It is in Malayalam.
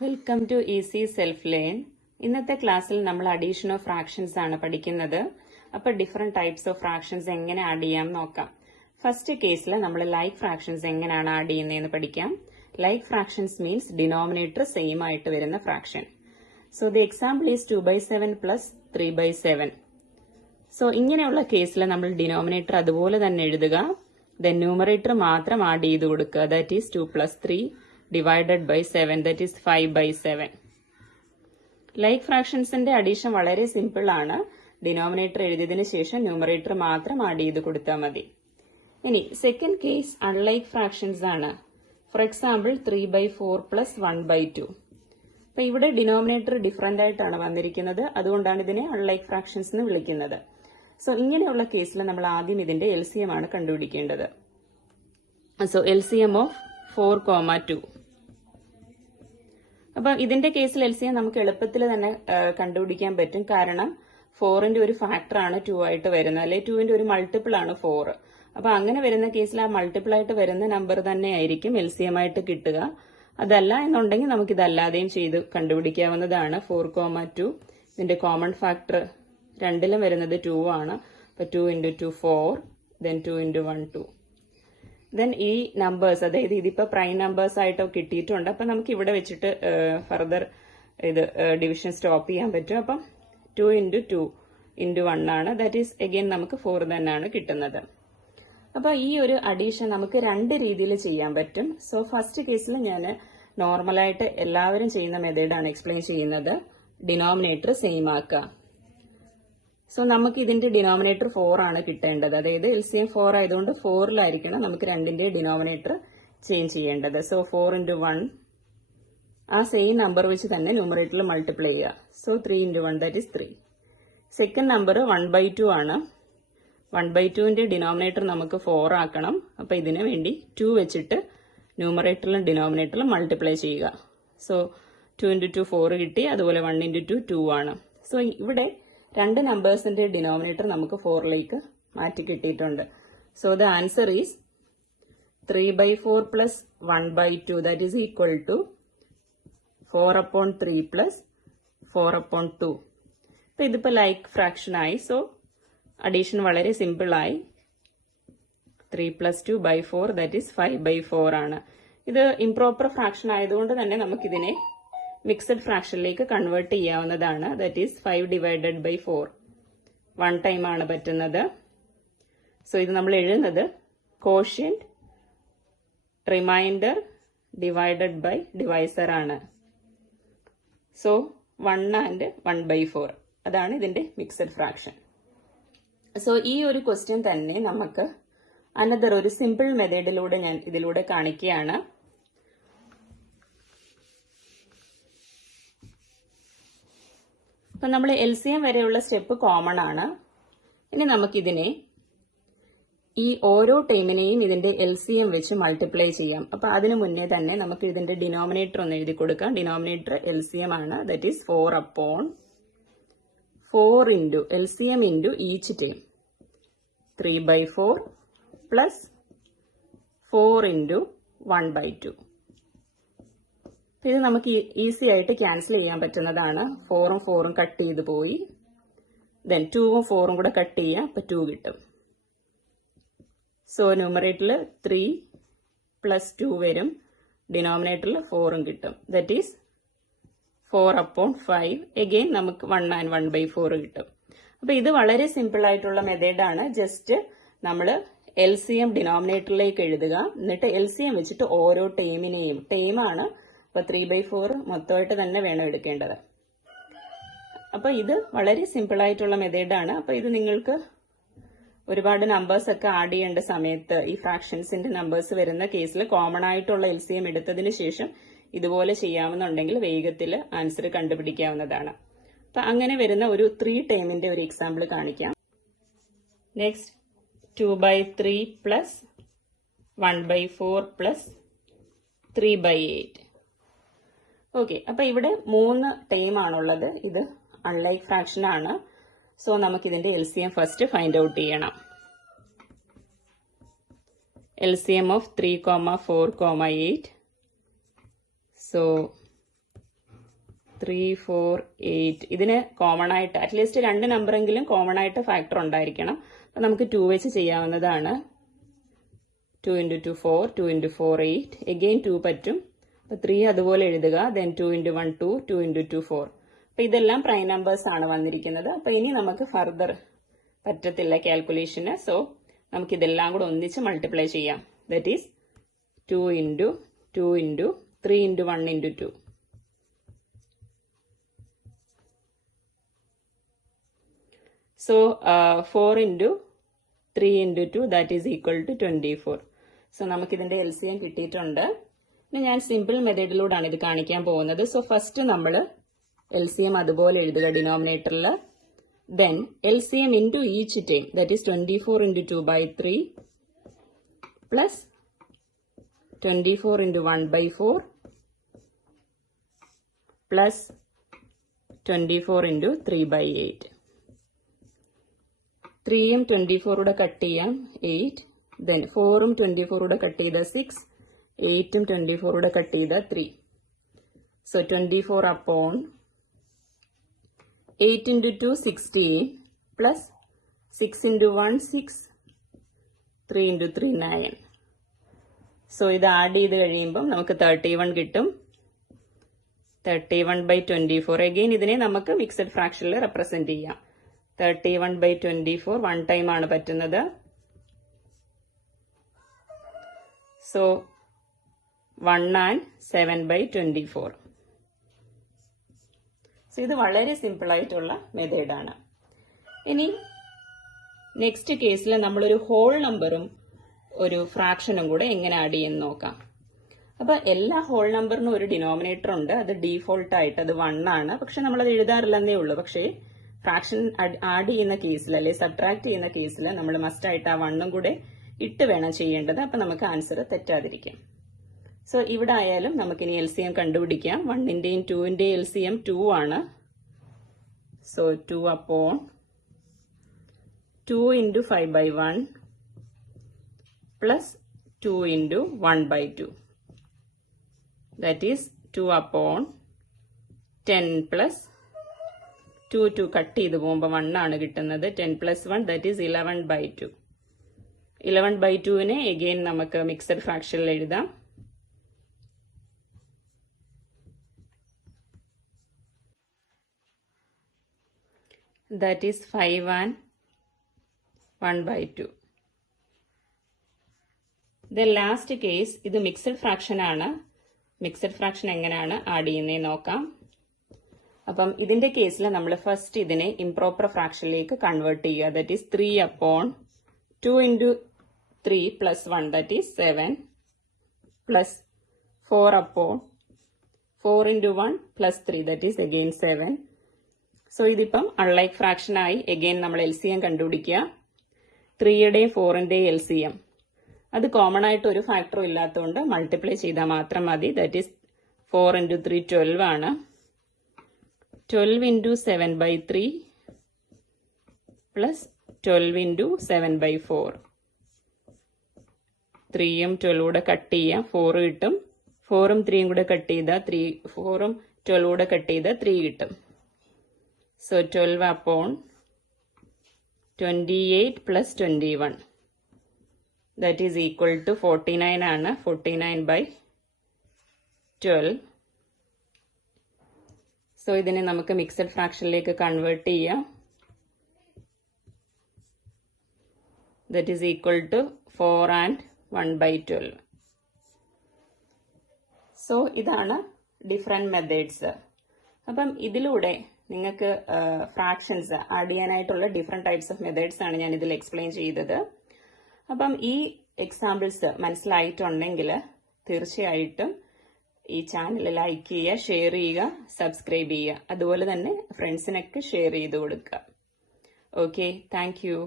Welcome to Easy Self Learn. ഇന്നത്തെ ക്ലാസ്സിൽ നമ്മൾ അഡീഷൻ ഓഫ് ഫ്രാക്ഷൻസ് ആണ് പഠിക്കുന്നത്. അപ്പോൾ ഡിഫറെന്റ് ടൈപ്സ് ഓഫ് ഫ്രാക്ഷൻസ് എങ്ങനെ ആഡ് ചെയ്യാം നോക്കാം. ഫസ്റ്റ് കേസിൽ നമ്മൾ ലൈക്ക് ഫ്രാക്ഷൻസ് എങ്ങനെയാണ് ആഡ് ചെയ്യുന്നതെന്ന് പഠിക്കാം. Like fractions means denominator same ആയിട്ട് വരുന്ന fraction. So the example is 2/7 plus 3/7. So ഇങ്ങനെയുള്ള കേസിൽ നമ്മൾ ഡിനോമിനേറ്റർ അതുപോലെ തന്നെ എഴുതുക. ദെൻ ന്യൂമറേറ്റർ മാത്രം ആഡ് ചെയ്ത് കൊടുക്കുക. That is 2 + 3 divided by 7, that is 5/7. Like ഫ്രാക്ഷൻസിന്റെ അഡീഷൻ വളരെ സിമ്പിൾ ആണ്. ഡിനോമിനേറ്റർ എഴുതിയതിനു ശേഷം ന്യൂമറേറ്റർ മാത്രം ആഡ് ചെയ്ത് കൊടുത്താൽ മതി. ഇനി സെക്കൻഡ് കേസ് അൺലൈക്ക് ഫ്രാക്ഷൻസ് ആണ്. For example 3/4 plus 1/2. അപ്പൊ ഇവിടെ ഡിനോമിനേറ്റർ ഡിഫറെന്റ് ആയിട്ടാണ് വന്നിരിക്കുന്നത്, അതുകൊണ്ടാണ് ഇതിനെ അൺലൈക്ക് ഫ്രാക്ഷൻസ് എന്ന് വിളിക്കുന്നത്. സോ ഇങ്ങനെയുള്ള കേസിൽ നമ്മൾ ആദ്യം ഇതിന്റെ LCM ആണ് കണ്ടുപിടിക്കേണ്ടത്. So LCM of 4,2. അപ്പൊ ഇതിന്റെ കേസിൽ LCM നമുക്ക് എളുപ്പത്തിൽ തന്നെ കണ്ടുപിടിക്കാൻ പറ്റും. കാരണം 4ന്റെ ഒരു ഫാക്ടർ ആണ് 2 ആയിട്ട് വരുന്നത്, അല്ലെ 2ന്റെ ഒരു മൾട്ടിപ്പിൾ ആണ് 4. അപ്പൊ അങ്ങനെ വരുന്ന കേസിൽ ആ മൾട്ടിപ്പിൾ ആയിട്ട് വരുന്ന നമ്പർ തന്നെ ആയിരിക്കും LCM ആയിട്ട് കിട്ടുക. അതല്ല എന്നുണ്ടെങ്കിൽ നമുക്ക് ഇതല്ലാതെയും ചെയ്ത് കണ്ടുപിടിക്കാവുന്നതാണ്. 4,2 ഇതിന്റെ കോമൺ ഫാക്ടർ രണ്ടിലും വരുന്നത് 2 ആണ്. അപ്പൊ 2 × 2 4, then 2 × 1 2. ദെൻ ഈ നമ്പേഴ്സ്, അതായത് ഇതിപ്പോ പ്രൈം നമ്പേഴ്സ് ആയിട്ടോ കിട്ടിയിട്ടുണ്ട്. അപ്പൊ നമുക്ക് ഇവിടെ വെച്ചിട്ട് ഫർദർ ഇത് ഡിവിഷൻ സ്റ്റോപ്പ് ചെയ്യാൻ പറ്റും. അപ്പം 2 × 2 × 1 ആണ്. ദാറ്റ് ഈസ് അഗെയിൻ നമുക്ക് 4 തന്നെയാണ് കിട്ടുന്നത്. അപ്പൊ ഈ ഒരു അഡീഷൻ നമുക്ക് രണ്ട് രീതിയിൽ ചെയ്യാൻ പറ്റും. സോ ഫസ്റ്റ് കേസിൽ ഞാൻ നോർമലായിട്ട് എല്ലാവരും ചെയ്യുന്ന മെത്തേഡാണ് എക്സ്പ്ലെയിൻ ചെയ്യുന്നത്. ഡിനോമിനേറ്റർ സെയിം ആക്കുക. സോ നമുക്ക് ഇതിന്റെ ഡിനോമിനേറ്റർ 4 ആണ് കിട്ടേണ്ടത്. അതായത് LCM 4 ആയതുകൊണ്ട് 4ലായിരിക്കണം നമുക്ക് രണ്ടിന്റെ ഡിനോമിനേറ്റർ ചേഞ്ച് ചെയ്യേണ്ടത്. സോ 4 × 1 ആ സെയിം നമ്പർ വെച്ച് തന്നെ ന്യൂമറേറ്ററിൽ മൾട്ടിപ്ലൈ ചെയ്യുക. So 3 × 1 that is 3. Second number 1/2 ആണ്. 1/2ന്റെ ഡിനോമിനേറ്റർ നമുക്ക് 4 ആക്കണം. അപ്പൊ ഇതിനു വേണ്ടി 2 വെച്ചിട്ട് ന്യൂമറേറ്ററിലും ഡിനോമിനേറ്ററിലും മൾട്ടിപ്ലൈ ചെയ്യുക. സോ 2 × 2 4 കിട്ടി. അതുപോലെ 1 × 2 2 ആണ്. സോ ഇവിടെ രണ്ട് നമ്പേഴ്സിന്റെ ഡിനോമിനേറ്റർ നമുക്ക് 4ലേക്ക് മാറ്റി കിട്ടിയിട്ടുണ്ട്. So the answer is 3/4 plus 1/2, that is equal to 4/3 plus 4/2. അപ്പൊ ഇതിപ്പോ ലൈക്ക് ഫ്രാക്ഷൻ ആയി. സോ അഡീഷൻ വളരെ സിമ്പിൾ ആയി. 3 + 2/4 ദാറ്റ് ഈസ് 5/4 ആണ്. ഇത് ഇംപ്രോപ്പർ ഫ്രാക്ഷൻ ആയതുകൊണ്ട് തന്നെ നമുക്കിതിനെ മിക്സഡ് ഫ്രാക്ഷനിലേക്ക് കൺവേർട്ട് ചെയ്യാവുന്നതാണ്. That is 5/4. 1 ടൈം ആണ് പറ്റുന്നത്. സോ ഇത് നമ്മൾ എഴുതുന്നത് quotient remainder divided by divisor ആണ്. സോ 1 ആൻഡ് 1/4 അതാണ് ഇതിന്റെ മിക്സഡ് ഫ്രാക്ഷൻ. സോ ഈ ഒരു ക്വസ്റ്റ്യൻ തന്നെ നമുക്ക് അനദർ ഒരു സിമ്പിൾ മെത്തേഡിലൂടെ ഞാൻ ഇതിലൂടെ കാണിക്കുകയാണ്. അപ്പൊ നമ്മൾ LCM വരെയുള്ള സ്റ്റെപ്പ് കോമൺ ആണ്. ഇനി നമുക്കിതിനെ ഈ ഓരോ ടൈമിനെയും ഇതിന്റെ LCM വെച്ച് മൾട്ടിപ്ലൈ ചെയ്യാം. അപ്പൊ അതിനു മുന്നേ തന്നെ നമുക്ക് ഇതിന്റെ ഡിനോമിനേറ്റർ ഒന്ന് എഴുതി കൊടുക്കാം. ഡിനോമിനേറ്റർ LCM ആണ്. That is 4/4 × LCM × each time 3/4 plus 4 × 1/2. ഇത് നമുക്ക് ഈസി ആയിട്ട് ക്യാൻസൽ ചെയ്യാൻ പറ്റുന്നതാണ്. 4ഉം 4ഉം കട്ട് ചെയ്ത് പോയി. ദെൻ 2ഉം 4ഉം കൂടെ കട്ട് ചെയ്യാം. അപ്പൊ 2 കിട്ടും. സോ ന്യൂമറേറ്ററിൽ 3 + 2 വരും. ഡിനോമിനേറ്ററിൽ 4ഉം കിട്ടും. That is 4/5. അഗെയിൻ നമുക്ക് 1 ആൻഡ് 1/4 കിട്ടും. അപ്പൊ ഇത് വളരെ സിമ്പിൾ ആയിട്ടുള്ള മെത്തേഡാണ്. ജസ്റ്റ് നമ്മൾ LCM ഡിനോമിനേറ്ററിലേക്ക് എഴുതുക. എന്നിട്ട് LCM വെച്ചിട്ട് ഓരോ ടൈമിനെയും, ടൈമാണ് അപ്പൊ 3/4 മൊത്തമായിട്ട് തന്നെ വേണം എടുക്കേണ്ടത്. അപ്പൊ ഇത് വളരെ സിമ്പിൾ ആയിട്ടുള്ള മെത്തേഡാണ്. അപ്പൊ ഇത് നിങ്ങൾക്ക് ഒരുപാട് നമ്പേഴ്സ് ഒക്കെ ആഡ് ചെയ്യേണ്ട സമയത്ത്, ഈ ഫ്രാക്ഷൻസിന്റെ നമ്പേഴ്സ് വരുന്ന കേസിൽ കോമൺ ആയിട്ടുള്ള LCM എടുത്തതിന് ശേഷം ഇതുപോലെ ചെയ്യാമെന്നുണ്ടെങ്കിൽ വേഗത്തിൽ ആൻസർ കണ്ടുപിടിക്കാവുന്നതാണ്. അപ്പൊ അങ്ങനെ വരുന്ന ഒരു 3 ടൈമിന്റെ ഒരു എക്സാമ്പിൾ കാണിക്കാം. Next 2/3 plus 1/4 plus 3/8. ഓക്കെ, അപ്പൊ ഇവിടെ 3 ടൈം ആണുള്ളത്. ഇത് അൺലൈക്ക് ഫ്രാക്ഷൻ ആണ്. സോ നമുക്ക് ഇതിന്റെ LCM ഫസ്റ്റ് ഫൈൻഡ് ഔട്ട് ചെയ്യണം. LCM of 3, 4, 8. So 3, 4, 8. ഇതിന് കോമൺ ആയിട്ട് അറ്റ്ലീസ്റ്റ് 2 നമ്പറെങ്കിലും കോമൺ ആയിട്ട് ഫാക്ടർ ഉണ്ടായിരിക്കണം. അപ്പം നമുക്ക് 2 വെച്ച് ചെയ്യാവുന്നതാണ്. 2 into 2, 4. 2 into 4, 8. Again 2 പറ്റും. അപ്പോൾ 3 അതുപോലെ എഴുതുക. Then 2 into 1, 2. 2 into 2, 4. അപ്പോൾ ഇതെല്ലാം പ്രൈം നമ്പേഴ്സ് ആണ് വന്നിരിക്കുന്നത്. അപ്പോൾ ഇനി നമുക്ക് ഫർദർ പറ്റത്തില്ല കാൽക്കുലേഷന്. സോ നമുക്ക് ഇതെല്ലാം കൂടെ ഒന്നിച്ച് മൾട്ടിപ്ലൈ ചെയ്യാം. That is 2 into 2 into 3 into 1 into 2. So 4 into 3 into 2 that is equal to 24. So നമുക്കിതിന്റെ LCM കിട്ടിയിട്ടുണ്ട്. ഇനി ഞാൻ സിമ്പിൾ മെത്തേഡിലൂടെയാണ് ഇത് കാണിക്കാൻ പോകുന്നത്. സോ ഫസ്റ്റ് നമ്മൾ LCM അതുപോലെ എഴുതുക ഡിനോമിനേറ്ററിൽ. Then LCM into each term, that is 24 into 2 by 3 plus 24 into 1 by 4 plus 24 into 3 by 8. 3യും 24 cut ചെയ്യാം 8. Then 4ഉം 24 കട്ട് ചെയ്ത 6. 8ഉം 24 കട്ട് ചെയ്ത 3. So 24 upon 8 into 2 16 plus 6 into 1 6. 3 into 3 9. So ഇത് ആഡ് ചെയ്ത് കഴിയുമ്പം നമുക്ക് 31 കിട്ടും. 31 by 24. Again ഇതിനെ നമുക്ക് മിക്സഡ് ഫ്രാക്ഷനിൽ റെപ്രസെന്റ് ചെയ്യാം. 31 by 24 1 ടൈം ആണ് പറ്റുന്നത്. So 1 and 7 by 24. സോ ഇത് വളരെ സിമ്പിൾ ആയിട്ടുള്ള മെത്തേഡാണ്. ഇനി നെക്സ്റ്റ് കേസിൽ നമ്മളൊരു ഹോൾ നമ്പറും ഒരു ഫ്രാക്ഷനും കൂടെ എങ്ങനെ ആഡ് ചെയ്യുമെന്ന് നോക്കാം. അപ്പൊ എല്ലാ ഹോൾ നമ്പറിനും ഒരു ഡിനോമിനേറ്റർ ഉണ്ട്. അത് ഡീഫോൾട്ട് ആയിട്ട് അത് 1 ആണ്. പക്ഷെ നമ്മളത് എഴുതാറില്ലെന്നേ ഉള്ളൂ. പക്ഷേ ഫ്രാക്ഷൻ ആഡ് ചെയ്യുന്ന കേസിൽ അല്ലെ സബ്ട്രാക്ട് ചെയ്യുന്ന കേസിൽ നമ്മൾ മസ്റ്റ് ആയിട്ട് ആ 1ഉം കൂടെ ഇട്ട് വേണം ചെയ്യേണ്ടത്. അപ്പൊ നമുക്ക് ആൻസർ തെറ്റാതിരിക്കും. സോ ഇവിടെ ആയാലും നമുക്കിനി LCM കണ്ടുപിടിക്കാം. 1ന്റെയും 2ന്റെയും LCM 2 ആണ്. So 2 upon 2 into 5 by 1 plus 2 into 1 by 2. That is 2 upon 10 plus 2 cut ചെയ്ത് പോകുമ്പോൾ 1 ആണ് കിട്ടുന്നത്. 10 plus 1 that is 11 by 2. 11 by 2നെ again നമുക്ക് മിക്സഡ് ഫ്രാക്ഷനിൽ എഴുതാം. That is 5 and 1 by 2. The last case ഇത് മിക്സഡ് ഫ്രാക്ഷൻ ആണ്. മിക്സഡ് ഫ്രാക്ഷൻ എങ്ങനെയാണ് ആഡ് ചെയ്യുന്നത് നോക്കാം. അപ്പം ഇതിന്റെ കേസിൽ നമ്മൾ ഫസ്റ്റ് ഇതിനെ ഇംപ്രോപ്പർ ഫ്രാക്ഷനിലേക്ക് കൺവേർട്ട് ചെയ്യുക. That is 3 upon 2 into 3 plus 1 that is 7 plus 4 upon 4 into 1 plus 3 that is again 7. So ഇതിപ്പം അൺലൈക്ക് ഫ്രാക്ഷൻ ആയി. അഗെയിൻ നമ്മൾ LCM കണ്ടുപിടിക്കുക. 3യുടെയും 4ന്റെയും LCM അത് കോമൺ ആയിട്ട് ഒരു ഫാക്ടറും ഇല്ലാത്തതുകൊണ്ട് മൾട്ടിപ്ലൈ ചെയ്താൽ മാത്രം മതി. ദാറ്റ് ഈസ് 4 into 3 12 ആണ്. 12 into 7 by 3 plus 12 into 7 by 4. 3യും 12 കൂടെ കട്ട് ചെയ്യാം 4 കിട്ടും. 4ഉം 3യും കൂടെ കട്ട് ചെയ്താൽ 4ഉം 12 കൂടെ കട്ട് ചെയ്താൽ 3 കിട്ടും. So 12 upon 28 plus 21. That is equal to 49 ആണ്. 49 by 12. സോ ഇതിനെ നമുക്ക് മിക്സഡ് ഫ്രാക്ഷനിലേക്ക് കൺവേർട്ട് ചെയ്യാം. That is equal to 4 and 1 by 12. So ഇതാണ് ഡിഫറെന്റ് മെത്തേഡ്സ്. അപ്പം ഇതിലൂടെ നിങ്ങൾക്ക് ഫ്രാക്ഷൻസ് ആഡ് ചെയ്യാനായിട്ടുള്ള ഡിഫറെന്റ് ടൈപ്സ് ഓഫ് മെത്തേഡ്സ് ആണ് ഞാൻ ഇതിൽ എക്സ്പ്ലെയിൻ ചെയ്തത്. അപ്പം ഈ എക്സാമ്പിൾസ് മനസ്സിലായിട്ടുണ്ടെങ്കിൽ തീർച്ചയായിട്ടും ഈ ചാനൽ ലൈക്ക് ചെയ്യുക, ഷെയർ ചെയ്യുക, സബ്സ്ക്രൈബ് ചെയ്യുക. അതുപോലെ തന്നെ ഫ്രണ്ട്സിനൊക്കെ ഷെയർ ചെയ്ത് കൊടുക്കുക. Okay, thank you.